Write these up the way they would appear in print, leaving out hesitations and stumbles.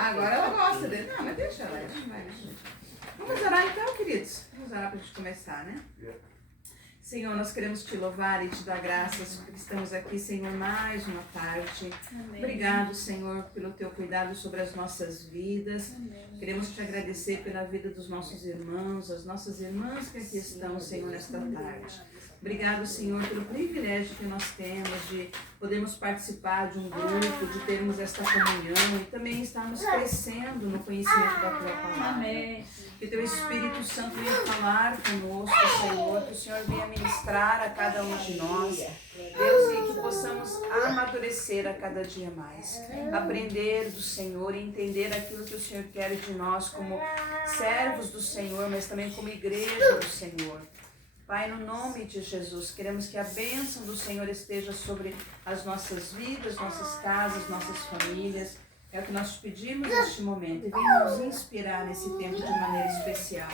Agora ela gosta dele. Não, mas deixa ela. Vai, deixa. Vamos orar então, queridos? Vamos orar para a gente começar, né? Senhor, nós queremos te louvar e te dar graças porque estamos aqui, Senhor, mais uma tarde. Amém. Obrigado, Senhor, pelo teu cuidado sobre as nossas vidas. Amém. Queremos te agradecer pela vida dos nossos irmãos, as nossas irmãs que aqui estão, Senhor, nesta tarde. Obrigado, Senhor, pelo privilégio que nós temos de podermos participar de um grupo, de termos esta comunhão e também estarmos crescendo no conhecimento da tua palavra. Amém. Que teu Espírito Santo venha falar conosco, Senhor, que o Senhor venha ministrar a cada um de nós, Deus, e que possamos amadurecer a cada dia mais, aprender do Senhor e entender aquilo que o Senhor quer de nós como servos do Senhor, mas também como igreja do Senhor. Pai, no nome de Jesus, queremos que a bênção do Senhor esteja sobre as nossas vidas, nossas casas, nossas famílias. É o que nós te pedimos neste momento e venha nos inspirar nesse tempo de maneira especial.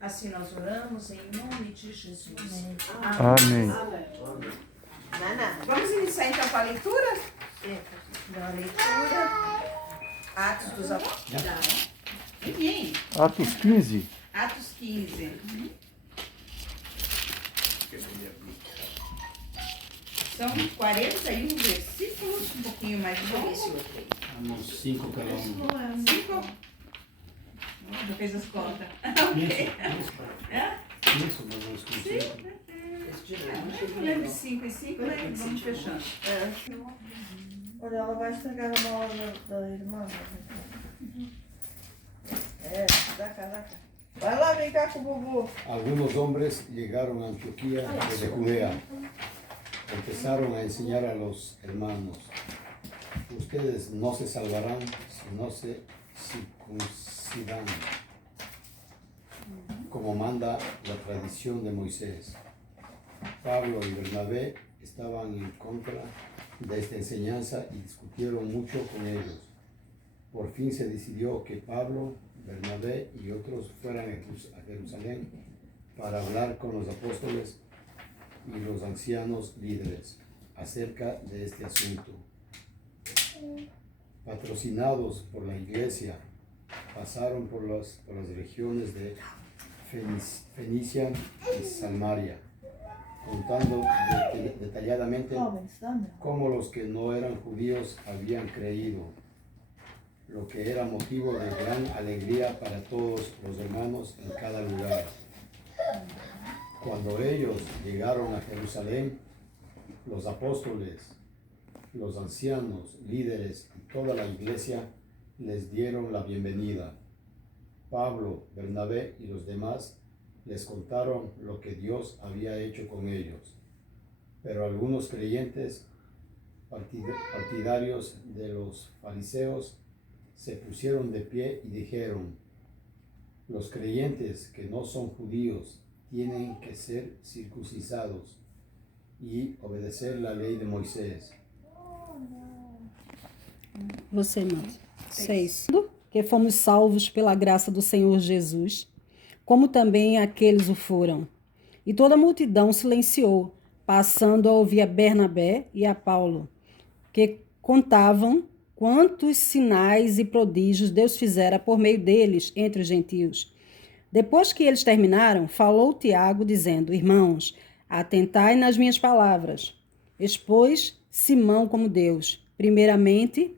Assim nós oramos em nome de Jesus. Amém. Amém. Vamos iniciar então com a leitura? Da leitura. Atos dos Apóstolos. Atos 15. Atos 15. São 41 versículos, um pouquinho mais longo. Vamos 5 cada um. 5? Já fez as contas. Isso, mas vamos com 5. Eu lembro de 5 e 5, né? Vamos fechando. Olha, ela vai estragar a mala da irmã. Dá cá. Vai lá brincar com o Bubu. Algunos hombres llegaron a Antioquía de Judea. Empezaron a enseñar a los hermanos: ustedes no se salvarán si no se circuncidan, como manda la tradición de Moisés. Pablo y Bernabé estaban en contra de esta enseñanza y discutieron mucho con ellos. Por fin se decidió que Pablo, Bernabé y otros fueran a Jerusalén para hablar con los apóstoles y los ancianos líderes acerca de este asunto. Patrocinados por la iglesia, pasaron por las regiones de Fenicia y Samaria, contando detalladamente cómo los que no eran judíos habían creído, lo que era motivo de gran alegría para todos los hermanos en cada lugar. Cuando ellos llegaron a Jerusalén, los apóstoles, los ancianos, líderes y toda la iglesia les dieron la bienvenida. Pablo, Bernabé y los demás les contaron lo que Dios había hecho con ellos. Pero algunos creyentes partidarios de los fariseos se pusieron de pie y dijeron: los creyentes que no son judíos tienen que ser circuncidados y obedecer la ley de Moisés. Você, irmão. 6. Que fomos salvos pela graça do Senhor Jesus, como também aqueles o foram. E toda a multidão silenciou, passando a ouvir a Bernabé e a Paulo, que contavam quantos sinais e prodígios Deus fizera por meio deles entre os gentios. Depois que eles terminaram, falou Tiago, dizendo: irmãos, atentai nas minhas palavras. Expôs Simão como Deus, primeiramente,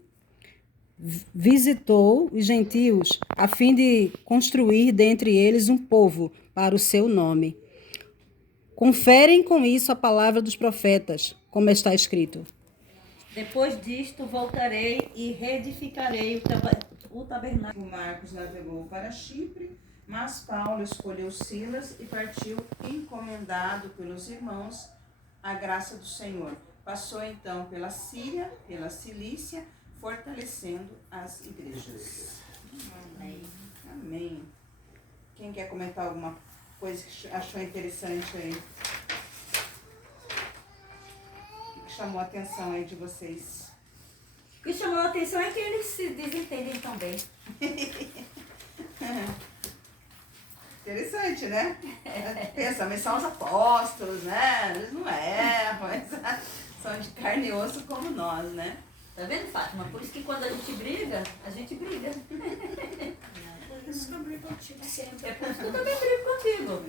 visitou os gentios, a fim de construir dentre eles um povo para o seu nome. Conferem com isso a palavra dos profetas, como está escrito. Depois disto voltarei e reedificarei o tabernáculo. Marcos navegou para Chipre, mas Paulo escolheu Silas e partiu encomendado pelos irmãos a graça do Senhor. Passou então pela Síria, pela Cilícia, fortalecendo as igrejas. Amém. Amém. Quem quer comentar alguma coisa que achou interessante aí? O que chamou a atenção aí de vocês? O que chamou a atenção é que eles se desentendem também. Interessante, né? Pensa, mas são os apóstolos, né? Eles não erram, mas são de carne e osso como nós, né? Tá vendo, Fátima? Por isso que quando a gente briga, a gente briga. Por isso que eu brigo contigo sempre. É por isso que eu também brigo contigo.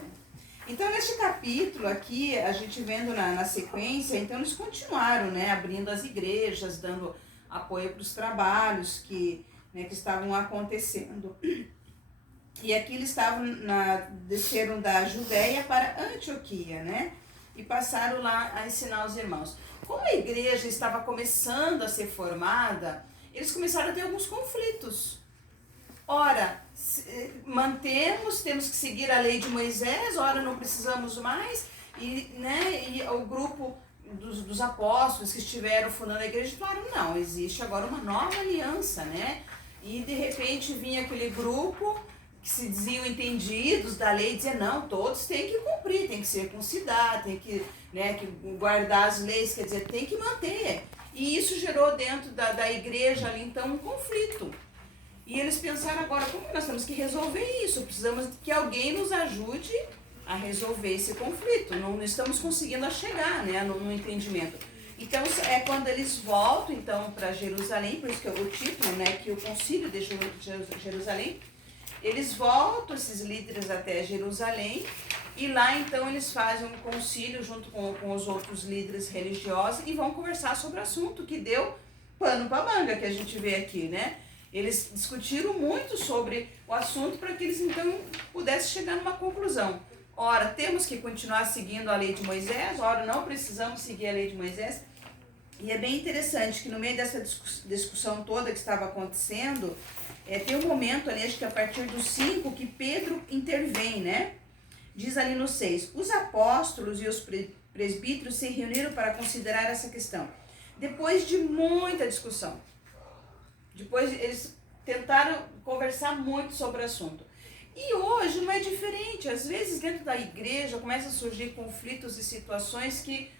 Então, neste capítulo aqui, a gente vendo na sequência, então eles continuaram, né, abrindo as igrejas, dando apoio para os trabalhos que estavam acontecendo. E aqui eles desceram da Judéia para Antioquia, né, e passaram lá a ensinar os irmãos. Como a igreja estava começando a ser formada, eles começaram a ter alguns conflitos. Ora, temos que seguir a lei de Moisés, ora não precisamos mais, e o grupo dos apóstolos que estiveram fundando a igreja falaram, não, existe agora uma nova aliança, né? E de repente vinha aquele grupo que se diziam entendidos da lei e dizia, não, todos têm que cumprir, tem que circuncidar, tem que guardar as leis, quer dizer, tem que manter. E isso gerou dentro da igreja ali, então, um conflito. E eles pensaram agora, como nós temos que resolver isso? Precisamos que alguém nos ajude a resolver esse conflito. Não estamos conseguindo chegar, né, no entendimento. Então, é quando eles voltam, então, para Jerusalém, por isso que é o título, né, que o concílio de Jerusalém, eles voltam, esses líderes, até Jerusalém, e lá, então, eles fazem um concílio junto com os outros líderes religiosos e vão conversar sobre o assunto que deu pano para manga, que a gente vê aqui, né? Eles discutiram muito sobre o assunto para que eles, então, pudessem chegar numa conclusão. Ora, temos que continuar seguindo a lei de Moisés, ora, não precisamos seguir a lei de Moisés. E é bem interessante que no meio dessa discussão toda que estava acontecendo, tem um momento ali, acho que a partir do 5, que Pedro intervém, né? Diz ali no 6, os apóstolos e os presbíteros se reuniram para considerar essa questão. Depois de muita discussão, depois eles tentaram conversar muito sobre o assunto. E hoje não é diferente. Às vezes dentro da igreja começam a surgir conflitos e situações que,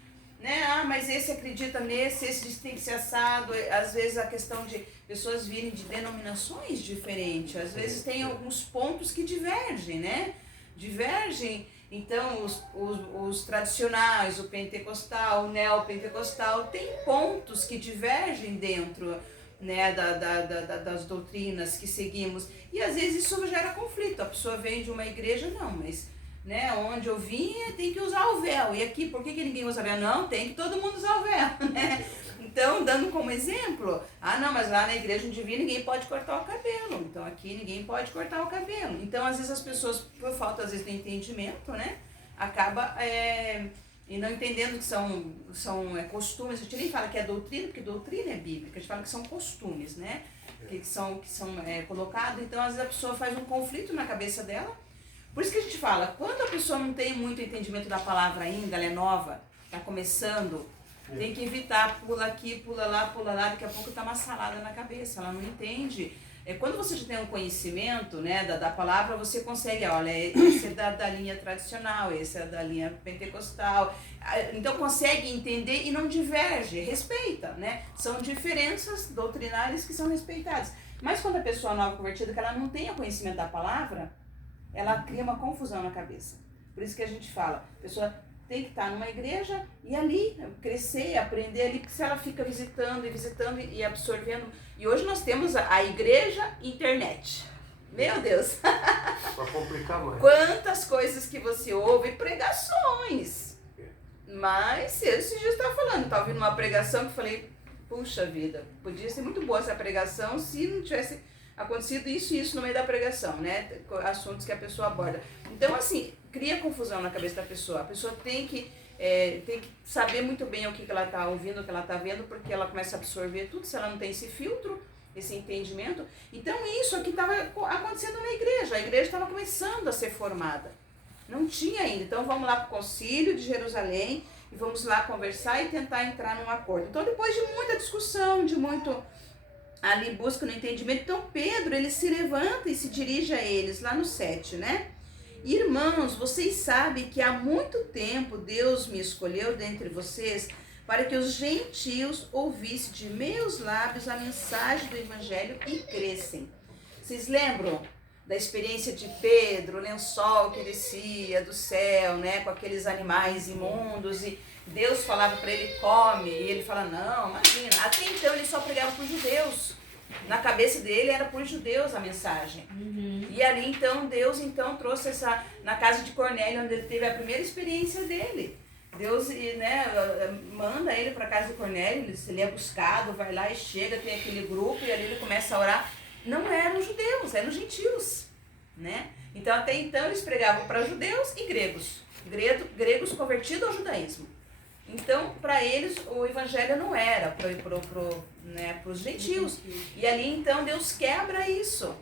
mas esse acredita nesse, esse diz que tem que ser assado. Às vezes a questão de pessoas virem de denominações diferentes. Às vezes tem alguns pontos que divergem, né? Divergem. Então os tradicionais, o pentecostal, o neopentecostal, tem pontos que divergem dentro, né, das doutrinas que seguimos, e às vezes isso gera conflito. A pessoa vem de uma igreja, não, mas onde eu vim tem que usar o véu, e aqui por que ninguém usa véu? Não, tem que todo mundo usar o véu, né? Então, dando como exemplo, não, mas lá na igreja onde eu vim ninguém pode cortar o cabelo, então aqui ninguém pode cortar o cabelo. Então, às vezes as pessoas, por falta às vezes do entendimento, né, acaba e não entendendo que são costumes. A gente nem fala que é doutrina, porque doutrina é bíblica, a gente fala que são costumes, né? Que são colocados. Então, às vezes a pessoa faz um conflito na cabeça dela. Por isso que a gente fala, quando a pessoa não tem muito entendimento da palavra ainda, ela é nova, está começando, tem que evitar, pula aqui, pula lá, daqui a pouco está uma salada na cabeça, ela não entende. Quando você já tem um conhecimento, né, da palavra, você consegue, olha, esse é da linha tradicional, esse é da linha pentecostal, então consegue entender e não diverge, respeita, né? São diferenças doutrinárias que são respeitadas. Mas quando a pessoa nova convertida, que ela não tem o conhecimento da palavra, ela cria uma confusão na cabeça. Por isso que a gente fala, a pessoa tem que estar numa igreja e ali crescer, aprender ali, porque se ela fica visitando e absorvendo. E hoje nós temos a igreja internet. Meu Deus! Para complicar mais. Quantas coisas que você ouve, pregações. Mas esses dias eu estava falando, estava ouvindo uma pregação que eu falei, puxa vida, podia ser muito boa essa pregação se não tivesse acontecido isso e isso no meio da pregação, né? Assuntos que a pessoa aborda. Então, assim, cria confusão na cabeça da pessoa. A pessoa tem que saber muito bem o que ela está ouvindo, o que ela está vendo, porque ela começa a absorver tudo, se ela não tem esse filtro, esse entendimento. Então, isso aqui estava acontecendo na igreja. A igreja estava começando a ser formada. Não tinha ainda. Então, vamos lá para o concílio de Jerusalém e vamos lá conversar e tentar entrar num acordo. Então, depois de muita discussão, de muito ali busca no entendimento, então Pedro, ele se levanta e se dirige a eles, lá no 7, né? Irmãos, vocês sabem que há muito tempo Deus me escolheu dentre vocês para que os gentios ouvissem de meus lábios a mensagem do evangelho e crescem. Vocês lembram da experiência de Pedro, o lençol que descia do céu, né, com aqueles animais imundos, e Deus falava para ele, come, e ele fala, não, imagina. Até então ele só pregava para os judeus. Na cabeça dele era para os judeus a mensagem. E ali então Deus então trouxe essa, na casa de Cornélio, onde ele teve a primeira experiência dele. Deus, né, manda ele para a casa de Cornélio, ele é buscado, vai lá e chega, tem aquele grupo e ali ele começa a orar. Não eram judeus, eram gentios, né? Então até então eles pregavam para judeus e gregos. Gregos convertidos ao judaísmo. Então, para eles, o evangelho não era para os gentios. E ali, então, Deus quebra isso.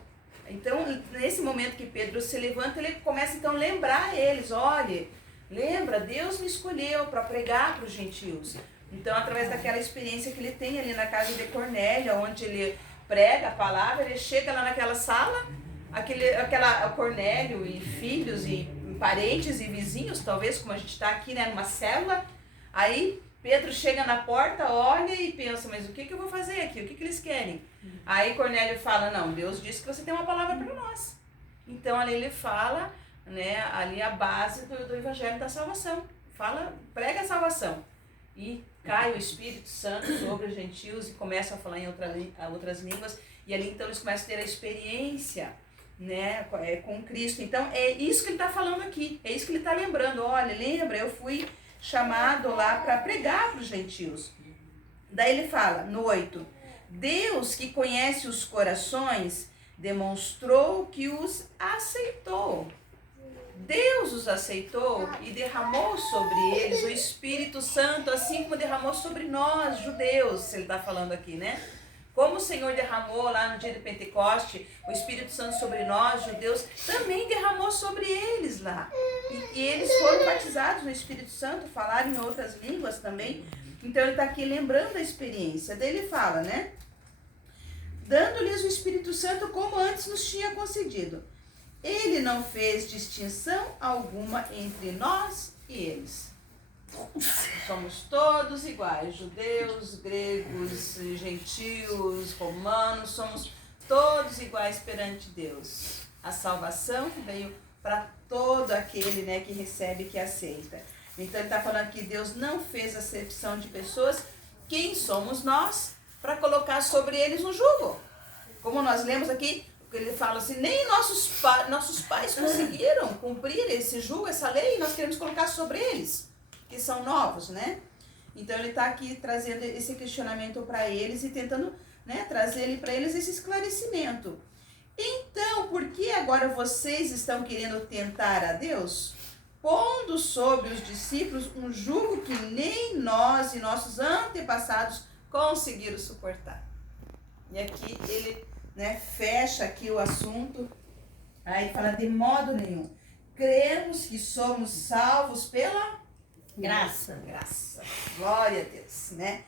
Então, nesse momento que Pedro se levanta, ele começa, então, a lembrar eles. Olha, lembra, Deus me escolheu para pregar para os gentios. Então, através daquela experiência que ele tem ali na casa de Cornélio, onde ele prega a palavra, ele chega lá naquela sala, aquela Cornélio e filhos e parentes e vizinhos, talvez, como a gente está aqui, né, numa célula. Aí Pedro chega na porta, olha e pensa, mas o que eu vou fazer aqui? O que eles querem? Aí Cornélio fala, não, Deus disse que você tem uma palavra para nós. Então ali ele fala, né, ali a base do evangelho da salvação. Prega a salvação. E cai o Espírito Santo sobre os gentios e começam a falar em outras línguas. E ali então eles começam a ter a experiência, né, com Cristo. Então é isso que ele está falando aqui, é isso que ele está lembrando. Olha, lembra, eu fui chamado lá para pregar para os gentios. Daí ele fala, no 8, Deus que conhece os corações, demonstrou que os aceitou. Deus os aceitou e derramou sobre eles o Espírito Santo, assim como derramou sobre nós, judeus, ele está falando aqui, né? Como o Senhor derramou lá no dia de Pentecoste o Espírito Santo sobre nós, judeus, também derramou sobre eles lá. E eles foram batizados no Espírito Santo, falaram em outras línguas também. Então ele está aqui lembrando a experiência. Daí ele fala, né? Dando-lhes o Espírito Santo como antes nos tinha concedido. Ele não fez distinção alguma entre nós e eles. Somos todos iguais, judeus, gregos, gentios, romanos, somos todos iguais perante Deus. A salvação veio para todo aquele, né, que recebe, que aceita. Então ele está falando que Deus não fez acepção de pessoas. Quem somos nós para colocar sobre eles um jugo? Como nós lemos aqui, ele fala assim, nem nossos pais conseguiram cumprir esse jugo, essa lei, nós queremos colocar sobre eles, que são novos, né? Então ele está aqui trazendo esse questionamento para eles e tentando, né, trazer para eles esse esclarecimento. Então, por que agora vocês estão querendo tentar a Deus? Pondo sobre os discípulos um jugo que nem nós e nossos antepassados conseguiram suportar. E aqui ele, né, fecha aqui o assunto, aí fala, de modo nenhum. Cremos que somos salvos pela graça. Glória a Deus, né?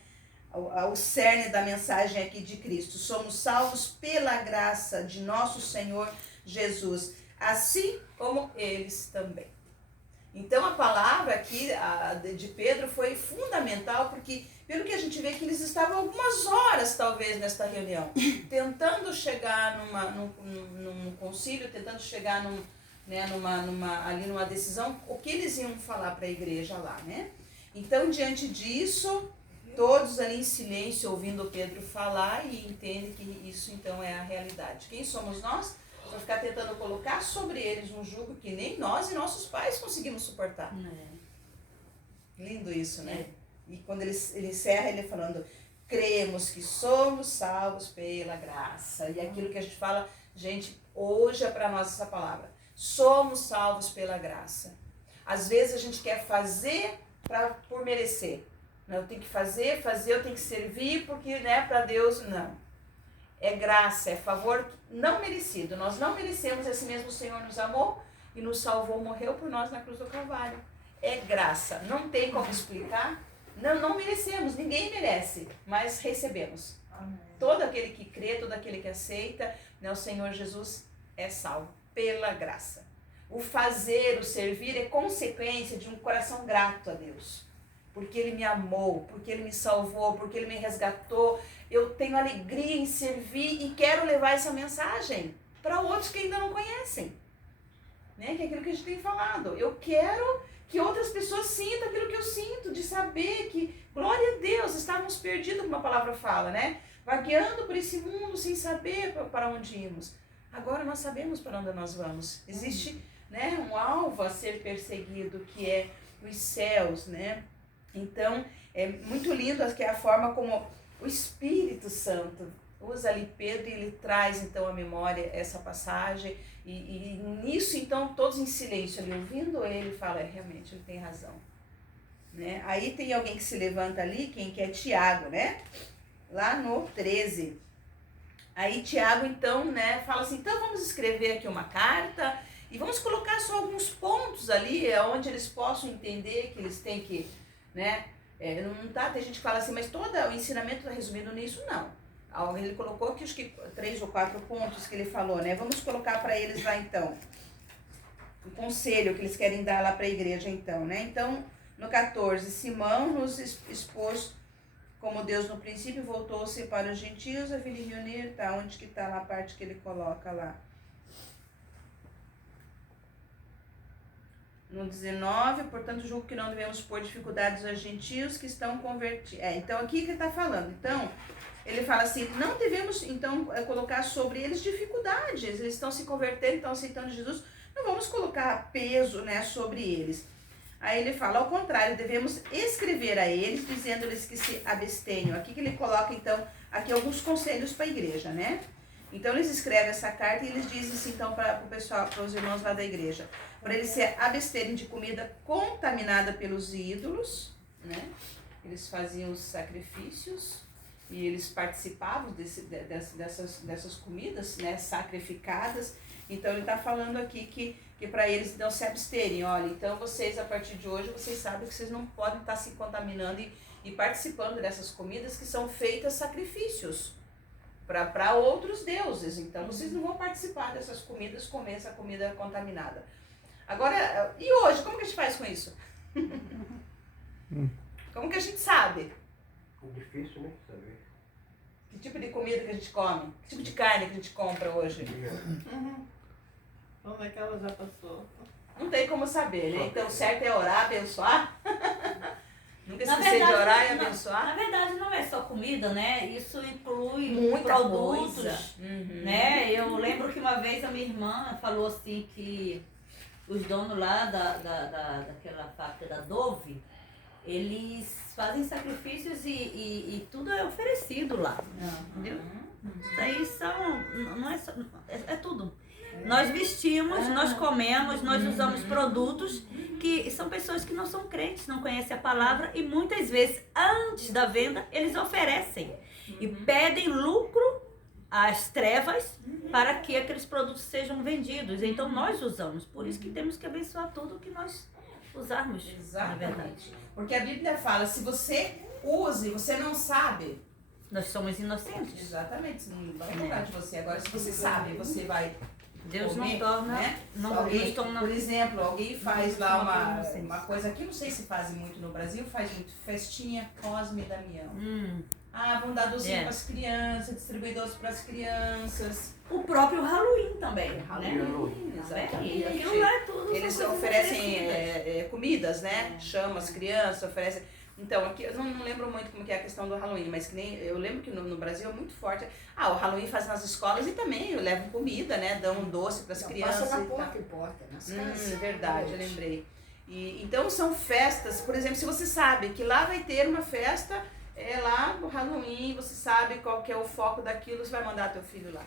O cerne da mensagem aqui de Cristo. Somos salvos pela graça de nosso Senhor Jesus, assim como eles também. Então a palavra aqui de Pedro foi fundamental, porque pelo que a gente vê que eles estavam algumas horas talvez nesta reunião, tentando chegar num concílio, tentando chegar ali numa decisão, o que eles iam falar para a igreja lá, né? Então, diante disso, todos ali em silêncio, ouvindo Pedro falar, e entendem que isso então é a realidade. Quem somos nós? Para ficar tentando colocar sobre eles um jugo que nem nós e nossos pais conseguimos suportar. Lindo isso, né? E quando ele encerra, ele falando, cremos que somos salvos pela graça. E aquilo que a gente fala, gente, hoje é para nós essa palavra. Somos salvos pela graça. Às vezes a gente quer fazer por merecer. Eu tenho que fazer, eu tenho que servir, porque, né, para Deus, não. É graça, é favor não merecido. Nós não merecemos, esse mesmo Senhor nos amou e nos salvou, morreu por nós na cruz do Calvário. É graça, não tem como explicar. Não merecemos, ninguém merece, mas recebemos. Amém. Todo aquele que crê, todo aquele que aceita, né, o Senhor Jesus é salvo pela graça. O fazer, o servir é consequência de um coração grato a Deus. Porque Ele me amou, porque Ele me salvou, porque Ele me resgatou. Eu tenho alegria em servir e quero levar essa mensagem para outros que ainda não conhecem. Né? Que é aquilo que a gente tem falado. Eu quero que outras pessoas sintam aquilo que eu sinto, de saber que, glória a Deus, estávamos perdidos, como a palavra fala, né? Vagueando por esse mundo sem saber para onde íamos. Agora nós sabemos para onde nós vamos. Existe, né, um alvo a ser perseguido, que é os céus, né? Então, é muito lindo que é a forma como o Espírito Santo usa ali Pedro, e ele traz então à memória essa passagem, e nisso então todos em silêncio ali ouvindo ele, fala, realmente ele tem razão, né? Aí tem alguém que se levanta ali, quem que é Tiago, né? Lá no 13. Aí Tiago então, né, fala assim, então vamos escrever aqui uma carta e vamos colocar só alguns pontos ali, onde eles possam entender que eles têm que, né, não tá, tem gente que fala assim, mas todo o ensinamento está resumido nisso, não. Ele colocou aqui, acho que 3 ou 4 pontos que ele falou, né? Vamos colocar para eles lá então, o conselho que eles querem dar lá para a igreja então, né? Então, no 14, Simão nos expôs como Deus no princípio voltou-se para os gentios, a vir reunir, tá? Onde que tá lá a parte que ele coloca lá? No 19, portanto, julgo que não devemos pôr dificuldades aos gentios que estão convertidos. Então, aqui que ele está falando. Então, ele fala assim, não devemos, então, colocar sobre eles dificuldades. Eles estão se convertendo, estão aceitando Jesus. Não vamos colocar peso, né, sobre eles. Aí ele fala, ao contrário, devemos escrever a eles, dizendo-lhes que se abstenham. Aqui que ele coloca, então, aqui alguns conselhos para a igreja, né? Então, eles escrevem essa carta e eles dizem assim, então, para o pessoal, para os irmãos lá da igreja, para eles se absterem de comida contaminada pelos ídolos, né? Eles faziam os sacrifícios e eles participavam dessas comidas, né, sacrificadas. Então, ele está falando aqui que para eles não se absterem. Olha, então vocês, a partir de hoje, vocês sabem que vocês não podem estar se contaminando e participando dessas comidas que são feitas sacrifícios para outros deuses. Então, vocês não vão participar dessas comidas, comer essa comida contaminada. Agora, e hoje, como que a gente faz com isso? Como que a gente sabe? É difícil, né? Saber. Que tipo de comida que a gente come? Que tipo de carne que a gente compra hoje? Onde é que ela já passou? Não tem como saber, né? Então, o certo é orar, abençoar. Nunca Na esquecer de verdade, orar e não, abençoar. Na verdade, não é só comida, né? Isso inclui Muita produtos, coisa. Uhum. né? Eu lembro que uma vez a minha irmã falou assim que os donos lá daquela fábrica da Dove, eles fazem sacrifícios e tudo é oferecido lá, entendeu? Isso aí não é só, é tudo. Nós vestimos, nós comemos, nós usamos produtos que são pessoas que não são crentes, não conhecem a palavra e muitas vezes, antes da venda, eles oferecem e pedem lucro às trevas para que aqueles produtos sejam vendidos. Então nós usamos, por isso que temos que abençoar tudo que nós usarmos, na verdade. Exatamente. Porque a Bíblia fala, se você usa e você não sabe, Nós somos inocentes. Exatamente, não vai cobrar de você. Agora, se você sabe, você vai Deus comer, não torna, né? não Alguém, nos torna. por exemplo, alguém faz lá Não, uma coisa que não sei se fazem muito no Brasil, faz muito festinha Cosme e Damião. Ah, vão dar docinho para as crianças, distribuir doce para as crianças. O próprio Halloween também, Halloween, né? exatamente. Aquilo lá é tudo. Eles são coisas oferecem oferecidas. comidas, né? Chamam as crianças, oferecem. Então, aqui eu não lembro muito como que é a questão do Halloween, mas que nem eu lembro que no Brasil é muito forte. Ah, o Halloween faz nas escolas e também levam comida, né? Dão um doce para as crianças. Passa na e tal. porta em porta, nas casas. Verdade, eu lembrei. Então são festas, por exemplo, se você sabe que lá vai ter uma festa, lá no Halloween, você sabe qual que é o foco daquilo, você vai mandar teu filho lá.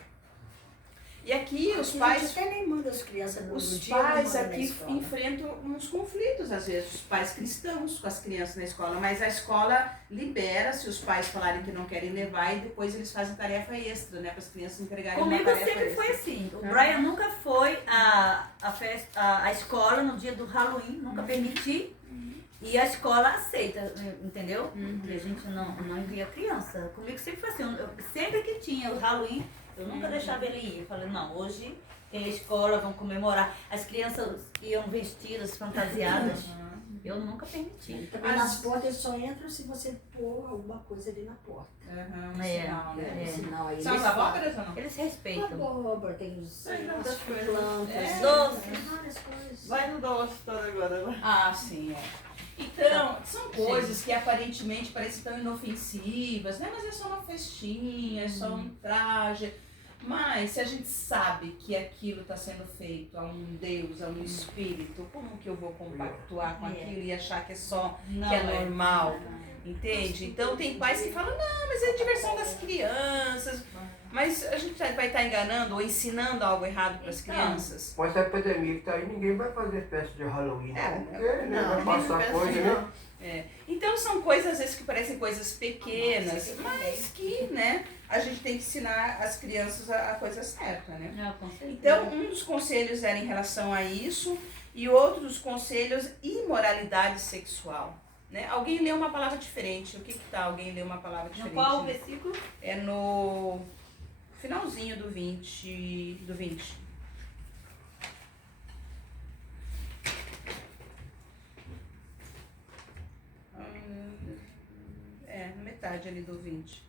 E aqui os pais... A gente até nem manda as crianças no Os dia, pais não manda na aqui escola. enfrentam uns conflitos, às vezes, os pais cristãos com as crianças na escola, mas a escola libera se os pais falarem que não querem levar e depois eles fazem tarefa extra, né, para as crianças entregarem Comigo uma tarefa sempre extra. foi assim. O Brian nunca foi à escola no dia do Halloween, nunca permiti. E a escola aceita, entendeu? E a gente não envia criança. Comigo sempre foi assim. Sempre que tinha o Halloween, eu nunca deixava ele ir. Eu falei, não, hoje tem a escola, vão comemorar. As crianças iam vestidas, fantasiadas. Eu nunca permiti. Também nas portas só entra se você pôr alguma coisa ali na porta. Um É, sinal, né? É. Sinal aí. São as abóboras ou não? Eles respeitam. Abóbora, tem as tantas coisas. plantas. É. Doce. Tem várias coisas. Vai no doce toda agora. Ah, sim, é. Então, são coisas que aparentemente parecem tão inofensivas, né? Mas é só uma festinha, é só um traje. Mas se a gente sabe que aquilo está sendo feito a um Deus, a um espírito, como que eu vou compactuar com aquilo e achar que é só, Não que é normal? Não. Entende? Então tem pais que falam, não, mas é diversão das crianças. Mas a gente vai estar enganando ou ensinando algo errado para as crianças? Com essa epidemia que tá aí, ninguém vai fazer festa de Halloween, não. Porque, né, Não, vai passar coisa, né? Então são coisas, às vezes, que parecem coisas pequenas, mas que, né, a gente tem que ensinar as crianças a coisa certa, né? Não, com certeza. Então, um dos conselhos era em relação a isso, e outro dos conselhos, imoralidade sexual. Né? Alguém leu uma palavra diferente. O que tá? Alguém leu uma palavra No diferente? qual versículo? É no finalzinho do 20. Na metade ali do 20.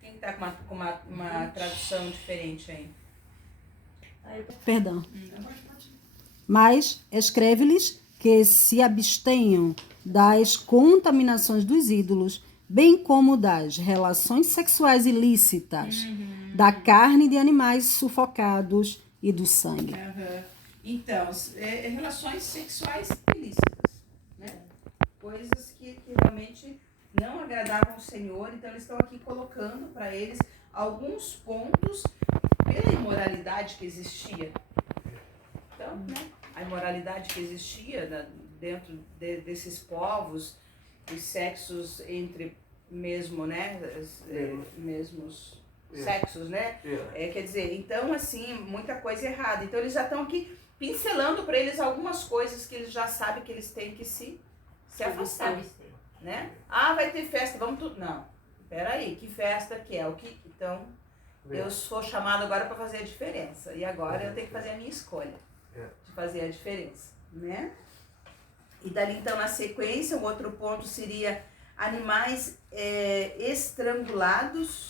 Quem tá com uma tradução diferente aí? Perdão. Mas escreve-lhes que se abstenham das contaminações dos ídolos, bem como das relações sexuais ilícitas, da carne de animais sufocados e do sangue. Então, relações sexuais ilícitas, né? Coisas que realmente não agradavam ao Senhor, então eles estão aqui colocando para eles alguns pontos pela imoralidade que existia. Então, né, a imoralidade que existia dentro desses povos, os sexos entre mesmo, né, mesmos sexos, né? Quer dizer, então assim, muita coisa errada. Então eles já estão aqui pincelando para eles algumas coisas que eles já sabem que eles têm que se afastar, né? Ah, vai ter festa, vamos tudo. Não, peraí, que festa que é? O que? Então, eu sou chamado agora para fazer a diferença. E agora eu tenho que fazer a minha escolha de fazer a diferença, né? E dali então na sequência, o outro ponto seria animais estrangulados.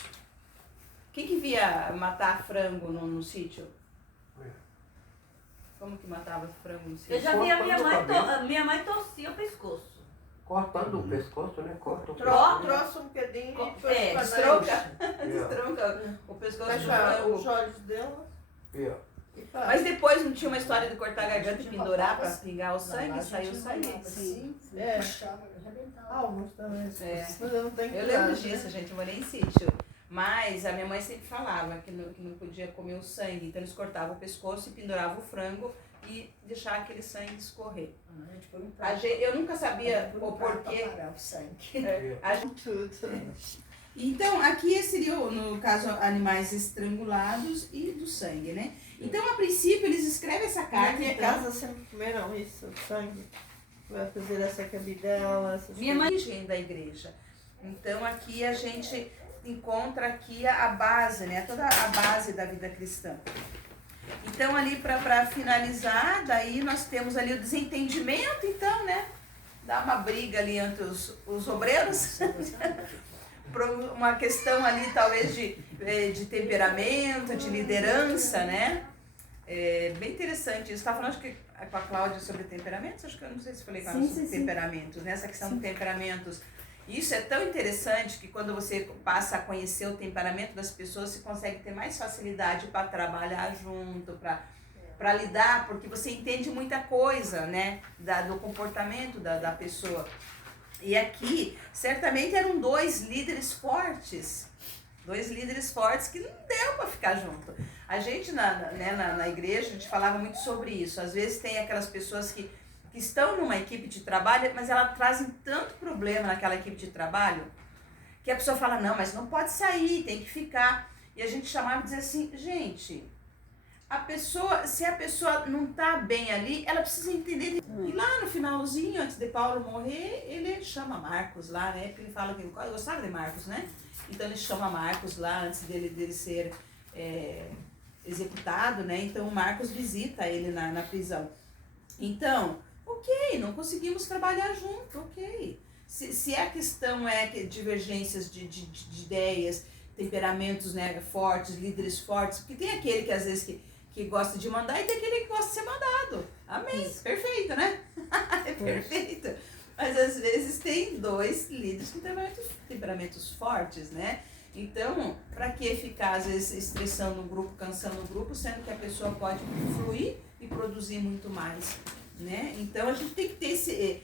Quem que via matar frango no sítio? Como que matava frango no sítio? Eu já vi a minha mãe torcia o pescoço. Cortando o pescoço, né? Corta o Troça um bocadinho e depois Destronca o pescoço do fecha frango. os olhos dela e faz. Mas depois não tinha uma história de cortar a garganta e pendurar para pingar o sangue? Saiu o sangue. É. Alguns também. É. Mas eu não tenho Eu cuidado, lembro disso, gente, eu morei em sítio. Mas a minha mãe sempre falava que não podia comer o sangue. Então eles cortavam o pescoço e penduravam o frango e deixavam aquele sangue escorrer. Eu nunca sabia o porquê. Então, aqui seria, no caso, animais estrangulados e do sangue, né? Então, a princípio, eles escrevem essa Na carta. minha então, casa sempre comeram isso, sangue. Vai fazer essa cabidela, essas minha mãe é origem da igreja. Então, aqui a gente encontra aqui a base, né? Toda a base da vida cristã. Então, ali para finalizar, daí nós temos ali o desentendimento, então, né? Dá uma briga ali entre os obreiros. Uma questão ali, talvez, de temperamento, de liderança, né? Bem interessante isso. Estava falando, acho que com a Cláudia sobre temperamentos, acho que eu não sei se falei com ela sobre temperamentos, né? Essa questão de temperamentos. Isso é tão interessante que quando você passa a conhecer o temperamento das pessoas, você consegue ter mais facilidade para trabalhar junto, para lidar, porque você entende muita coisa, né? Do comportamento da pessoa. E aqui, certamente eram dois líderes fortes que não deu para ficar junto. A gente, na igreja, a gente falava muito sobre isso. Às vezes tem aquelas pessoas que estão numa equipe de trabalho, mas elas trazem tanto problema naquela equipe de trabalho, que a pessoa fala, não, mas não pode sair, tem que ficar. E a gente chamava e dizia assim, gente, se a pessoa não está bem ali, ela precisa entender. E lá no finalzinho, antes de Paulo morrer, ele chama Marcos lá, né? Porque ele fala que ele gostava de Marcos, né? Então ele chama Marcos lá antes dele ser executado, né? Então Marcos visita ele na prisão. Então, Ok, não conseguimos trabalhar junto, ok. Se a questão é que divergências de ideias, temperamentos, né, fortes, líderes fortes, porque tem aquele que às vezes que gosta de mandar e tem aquele que gosta de ser mandado. Amém. Perfeito, né? É perfeito. Mas às vezes tem dois líderes com temperamentos fortes, né? Então, para que ficar às vezes estressando o grupo, cansando o grupo, sendo que a pessoa pode fluir e produzir muito mais, né? Então a gente tem que ter esse,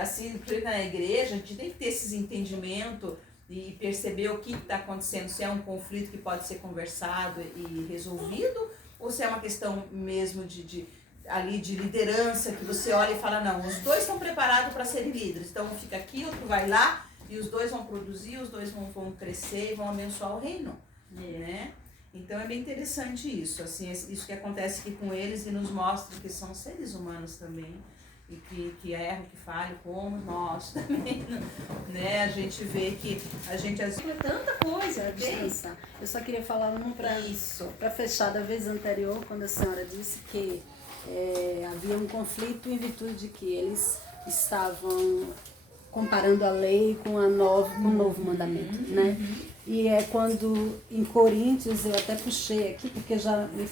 assim, na igreja, a gente tem que ter esses entendimentos e perceber o que está acontecendo, se é um conflito que pode ser conversado e resolvido, ou se é uma questão mesmo ali de liderança, que você olha e fala, não, os dois estão preparados para serem líderes, então um fica aqui, outro vai lá, e os dois vão produzir, os dois vão crescer e vão abençoar o reino, né? Então é bem interessante isso, assim, isso que acontece aqui com eles e nos mostra que são seres humanos também, e que erram, que falham, como nós também, né? A gente vê que a gente... Tanta coisa a distância. Eu só queria falar para fechar da vez anterior, quando a senhora disse que havia um conflito em virtude de que eles estavam comparando a lei com o novo mandamento, né? E é quando em Coríntios, eu até puxei aqui, porque já me